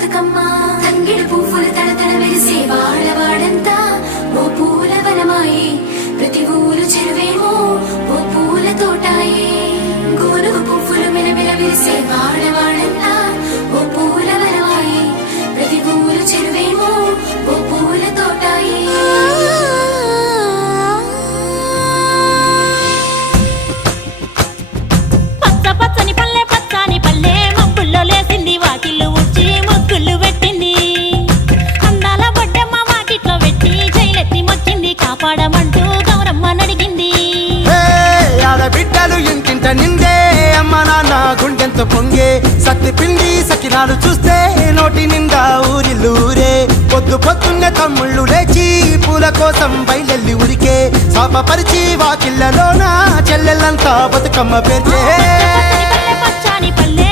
బతుకమ్మ తంగిడి పువ్వులు తడతడ మెరిసే వాడవాడంతా ఓ పూల వనమాయే ప్రతి ఊరు చెరువేమో ఓ పూల తోటాయే గోనుగు పువ్వులు మెలమెల విరిసే వాడవాడంతా ఓ పూల వనమాయే ప్రతి ఊరు చెరువేమో ఓ పూల తోటాయే పచ్చని పల్లె పచ్చని పల్లె మబ్బుల్లో లేసింది వాకిళ్ళు ఉచ్చి ముగ్గులు పెట్టింది అందాల బొడ్డమ్మ వాకిట్లో పెట్టి జైలెత్తి మొచ్చింది కాపాడమంటూ గౌరమ్మ నడిగింది ఆడబిడ్డలు ఇంటింట నిందే అమ్మ నాన్న గుండెంతో పొంగే సత్తి పిండి సకినాలు చూస్తే నోటి నిండా ఊరిల్లూరే పొద్దు పొద్దున్నే తమ్ముళ్ళు లేచి పూల కోసం బయలెల్లి ఉరికే శాపపరిచి వాకిళ్ళలోన చెల్లెళ్ళంతా బతుకమ్మ పేర్చే పచ్చని పల్లె